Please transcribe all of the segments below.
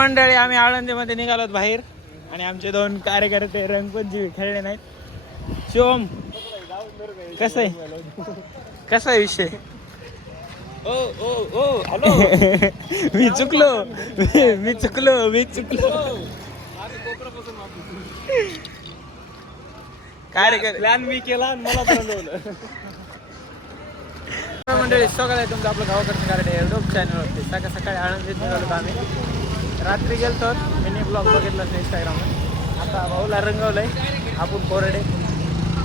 मंडळी आम्ही आळंदीमध्ये निघालो बाहेर आणि आमचे 2 कार्यकर्ते रंगपंचमी खेळले नाहीत. शिवम कसं आहे, कसा आहे विषय? ओ ओ ओ हॅलो. मी चुकलो. कार्यकर्ते प्लॅन मी केला आणि मला बनवलं. मंडळी स्वागत आहे तुमचं आपलं गावाकडचं गार्डन युट्यूब चॅनलवरती. सकाळी आळंदीत निघालो आम्ही. रात्री गेलो तर मिनी ब्लॉग बघितलाच नाही इंस्टाग्रामवर. आता भाऊला रंगवलंय आपण कोरडे.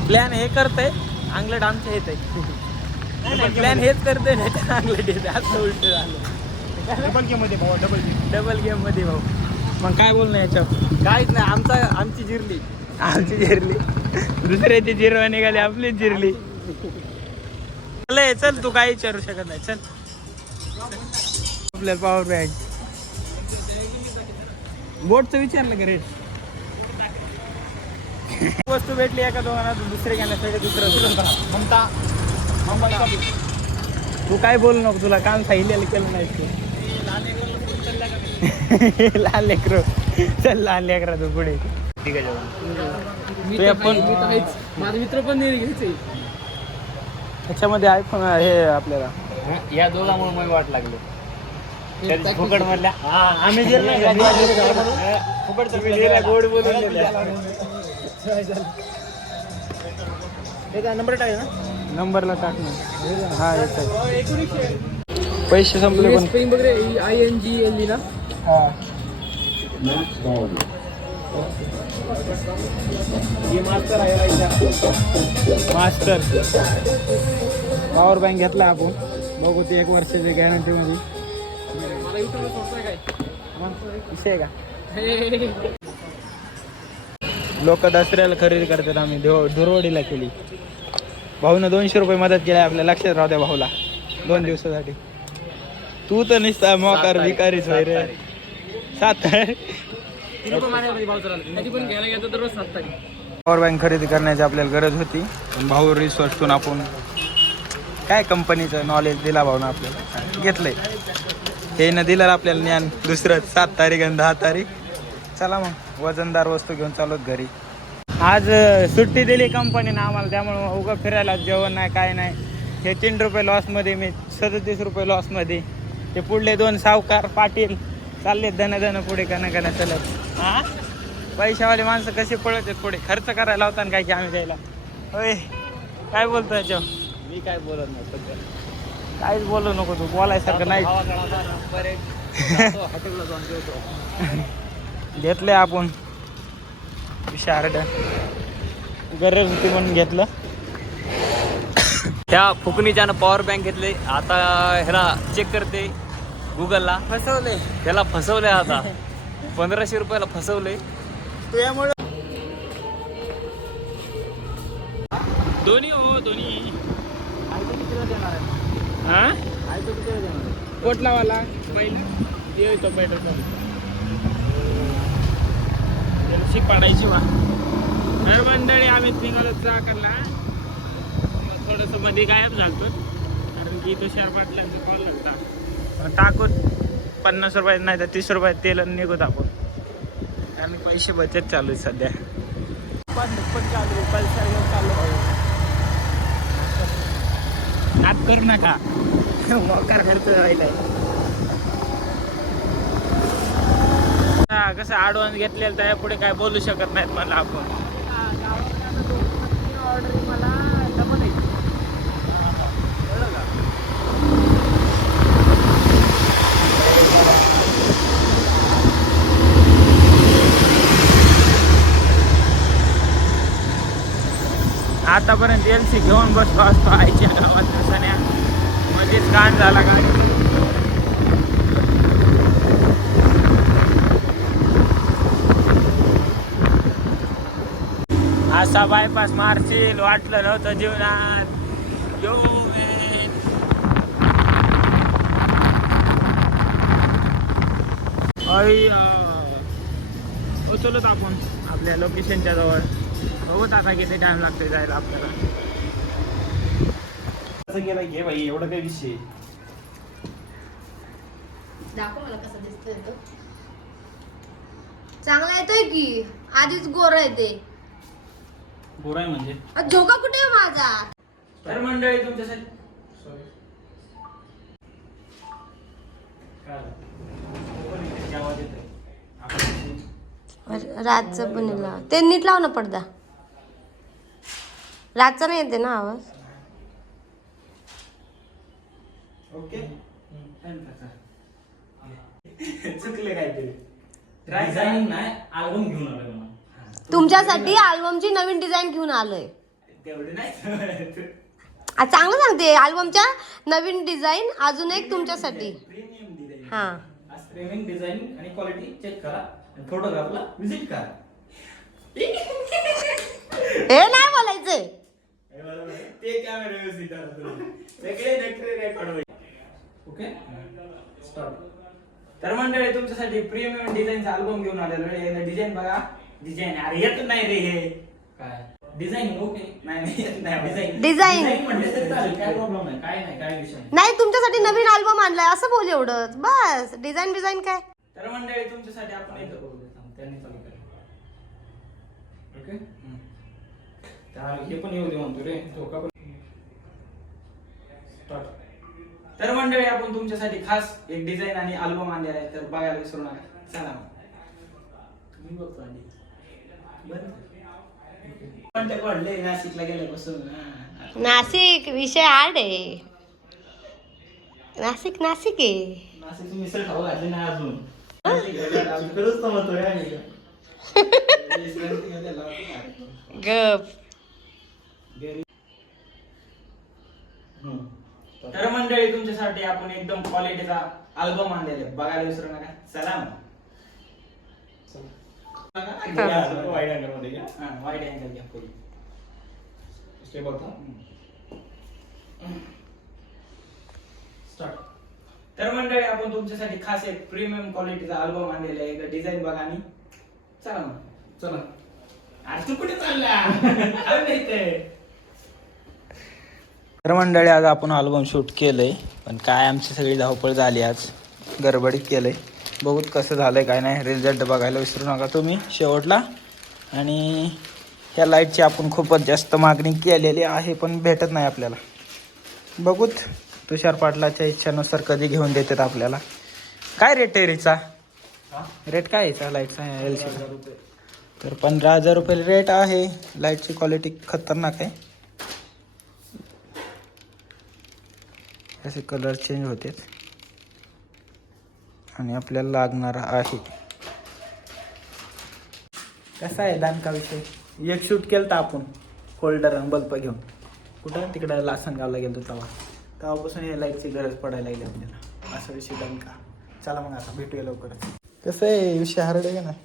प्लॅन हे करतंय, अंगलट आमच्या येत आहे. प्लॅन हेच करतंय नाही तर अंगलट येते. असं उलट झालं. डबल गेम मध्ये भाऊ, डबल गेम मध्ये भाऊ. मग काय बोलणं याच्यावर? काहीच नाही. आमची जिरली. दुसऱ्याची जिरवा निघाली, आपलीच जिरली. चल तू काही विचारू शकत नाही. चल आपल्याला पॉवर बँक बोटचं विचारलं का रेट? वस्तू भेटली एका दोघांना दुसरे घेण्यासाठी दुसरं ममता. तू काय बोलू नको, तुला काम सांगितलेलं केलं नाही तू. लहान लेकरू चल, लहान लेकरा तू पुढे. ठीक आहे माझा मित्र पण नाही घ्यायचे त्याच्यामध्ये आयफोन हे आपल्याला या दोघांमुळे मला वाट लागली. फुकट मधल्या आम्ही गोड बोलून नंबर टाक ना. नंबरला टाक ना. हा येत पैसे संपले पण स्पेलिंग वगैरे INGLE ना. हा मास्टर पॉवर बँक घेतला आपण. बघू ते 1 वर्षाची गॅरंटी मध्ये. मला युट्यूबला सोडतोय काय विषय का? लोक दसऱ्याला खरेदी करतात. आम्ही दुरवडीला केली. भाऊनं 200 रुपये मदत केली. आपल्या लक्षात राहू द्या भाऊला 2 दिवसासाठी. तू तर निसता मोकार भिकारीच होय रे. 7 पॉवर बँक खरेदी करण्याची आपल्याला गरज होती. भाऊ रिसोर्सतून आपण काय कंपनीचं नॉलेज दिला भाऊनं आपल्याला घेतलंय. हे न दिलं आपल्याला ज्ञान दुसरं. 7 तारीख आणि 10 तारीख. चला मग वजनदार वस्तू घेऊन चालू घरी. आज सुट्टी दिली कंपनीनं आम्हाला, त्यामुळे उगं फिरायला जेवण नाही काय नाही. हे 3 रुपये लॉसमध्ये, मी 37 रुपये लॉसमध्ये. ते पुढले 2 सावकार पाटील चालले धन पुढे कना चलत. हा पैशावाले माणसं कसे पळत आहेत पुढे. खर्च करायला होता काय की आम्ही द्यायला. होय काय बोलतो याच्यावर? मी काय बोलत नाही सध्या. काहीच बोलू नको तू, बोलायसारखं नाही. हॉटेलला जाऊन जेवतो. घेतले आपण शार्ट, गरज होती म्हणून घेतलं. त्या फुकणीच्यानं पॉवर बँक घेतले. आता ह्याला चेक करते गुगलला. फसवले त्याला फसवले. आता 1500 रुपयाला फसवले. तुझ्यामुळे दोन्ही हो दोन्ही. हा कोटलावाला पहिलं येतो पेट्रोल पाडायची वा. तर मंडळी आम्ही निघालो चाकरला. थोडंसं मध्ये गायब झालतो कारण की तुषार पाटलांचा कॉल लागला. टाकून 50 रुपये नाही तर 30 रुपये तेल निघत आपण. आणि पैसे बचत चालू आहे सध्या. पण चालू पल्सर घेऊन चालू. नाद करू नका, मोकार खर्च राहिलाय. कसं ॲडव्हान्स घेतलेलं त्या पुढे काय बोलू शकत नाहीत मला आपण. ऑर्डर मला डबल आहे. आतापर्यंत LC घेऊन बसलो असतो आईच्या गावात दिवसाने. मध्येच कान झाला गाडी. असा बायपास मारशील वाटलं नव्हतं जीवनात. उचलत आपण आपल्या लोकेशनच्या जवळ. बघूत आता किती टाइम लागतो जायला आपल्याला. असं गेला घे भाई, एवढं काय विषय. दाखव मला कसं दिसतोय तो. चांगला येतोय की आधीच गोरा येते. गोरा आहे म्हणजे झोका कुठे आहे माझा? तर मंडळी तुमच्यासाठी रातचं पण लाव ते नीट लाव ना पडदा. रातचा नाही येते ना आवाज. ओके चुकले काहीतरी डिझाईनिंग नाही अल्बम घेऊन आलोय मला. तुमच्यासाठी अल्बमची नवीन डिझाईन घेऊन आलोय. तेवढे नाही चांगलं सांगते अल्बमच्या नवीन डिझाईन अजून एक तुमच्यासाठी. Premium design. हा आज प्रीमियम डिझाईन आणि क्वालिटी चेक करा आणि फोटोग्राफला विजिट करा. हे नाही बोलायचंय. ते कॅमेरा व्यवस्थित सगळे नखरे रेकॉर्ड होईल. Okay start. तर मंडळी तुमच्यासाठी प्रीमियम डिझाईनचा अल्बम घेऊन आलेलो आहे. डिझाईन बघा. डिझाईन अरे येत नाही रे हे काय डिझाईन. ओके नाही येत नाही डिझाईन. डिझाईन म्हणजे तरी चालेल, काय प्रॉब्लेम नाही, काय नाही, काय विषय नाही. नाही तुमच्यासाठी नवीन अल्बम आणलाय असं बोल एवढंच बस. डिझाईन डिझाईन काय. तर मंडळी तुमच्यासाठी आपण इथं करू देतो त्यांनी चालू करेल. ओके तर हे पण येऊ दे म्हणतो रे धोका पण. स्टार्ट. तर मंडळी आपण तुमच्यासाठी खास एक डिझाईन आणि अल्बम आणलेला आहे तर बघायला विसरू नका. चला तुम्ही बघतो आधी कॉन्टॅक्ट वाढले नाशिकला गेल्यापासून. नाशिक विषय हार्ड आहे. नाशिक नाशिक आहे. नाशिकची मिसळ खाऊ घातली नाही अजून. खरंच तर म्हणतो रे आम्ही. गप. तर मंडळी तुमच्यासाठी आपण एकदम क्वालिटीचा अल्बम आणलेला आहे बघायला विसरू नका. चला मग वाईड अँगल मध्ये घ्या. वाईड अँगल घ्या पुढे स्टेप होता. स्टार्ट. तर मंडळी आपण तुमच्यासाठी खास एक प्रीमियम क्वालिटीचा अल्बम आणलेला आहे. डिझाईन बघा आणि चला मग. चला आज तू कुठे चालला? तर मंडळी आज आपण अल्बम शूट केलंय पण काय आमची सगळी धावपळ झाली आज. गडबडीत केलंय. बघूत कसं झालंय काय नाही. रिझल्ट बघायला विसरू नका तुम्ही शेवटला. आणि ह्या लाईटची आपण खूपच जास्त मागणी केलेली आहे पण भेटत नाही आपल्याला. बघूत तुषार पाटलाच्या इच्छेनुसार कधी घेऊन देतात आपल्याला. काय रेट आहे रिचा? रेट काय आहे लाईटचा LCD? तर 15,000 रुपये रेट आहे. लाईटची क्वालिटी खतरनाक आहे. असे कलर चेंज होते आणि आपल्याला लागणार आहे. कसा आहे दानका विषय. एक शूट केलं तर आपण होल्डर आणि बल्ब घेऊन कुठं तिकडं लासनगावला गेलो तेव्हापासून हे लाईटची गरज पडायला लागली आपल्याला. असा विषय दानका. चला मग आता भेटूया लवकरच. कसं आहे विषय हार्ड आहे का नाही.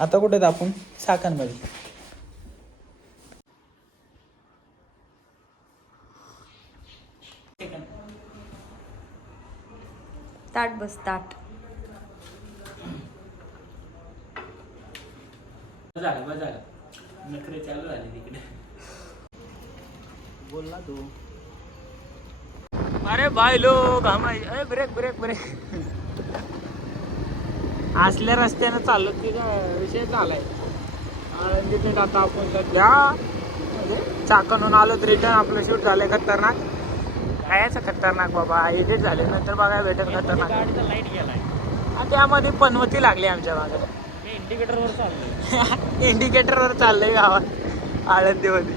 आता कुठे आपण साकांमध्ये. ताट बस ताट. झालं नखरे चालू झाले तिकडे. बोलला तू. अरे भाई लोक अरे ब्रेक ब्रेक ब्रेक. असल्या रस्त्यानं चाललो तिचा विषय झालाय. तिथे आता आपण सध्या चाकणहून आलो तर रिटर्न आपलं शूट झालंय खतरनाक. कायचं खतरनाक बाबा. एडिट झाले नंतर बघायला भेटत खतरनाक. लाईट गेलाय आणि त्यामध्ये पनवती लागली आमच्या मागे. इंडिकेटरवर चाललंय. इंडिकेटरवर चाललंय गावात आळंदीमध्ये.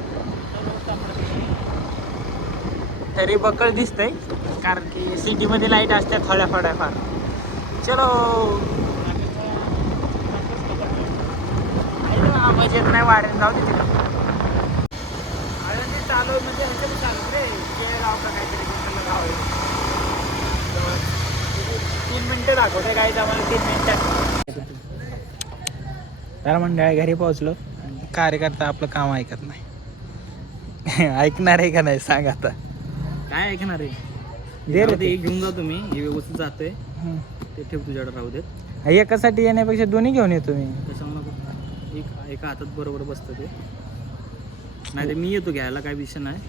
तरी बकळ दिसतंय कारण की सिटीमध्ये लाईट असते थोड्याफार. चलो आवाज येत नाही वाऱ्यात जाऊ दे तिकडं. आळंदी चालू म्हणजे ह्याच्यात चालू रे केळगाव का काहीतरी गाव आहे. 3 मिनिटं दाखवते काय आम्हाला 3 मिनिटं. तर मंडळी घरी पोहोचलो. कार्यकर्ता आपलं काम ऐकत नाही. ऐकणार आहे का नाही सांग आता. काय ऐकणार आहे. दे रे ते घेऊन जा तुम्ही. हे व्यवस्थित जातंय ते ठेव तुझ्याकडे राहू देत. एकासाठी येण्यापेक्षा दोन्ही घेऊन येतो मी. त्याच्यामुळे एका हातात बरोबर बसतं ते. नाही तर मी येतो घ्यायला काय विषय नाही.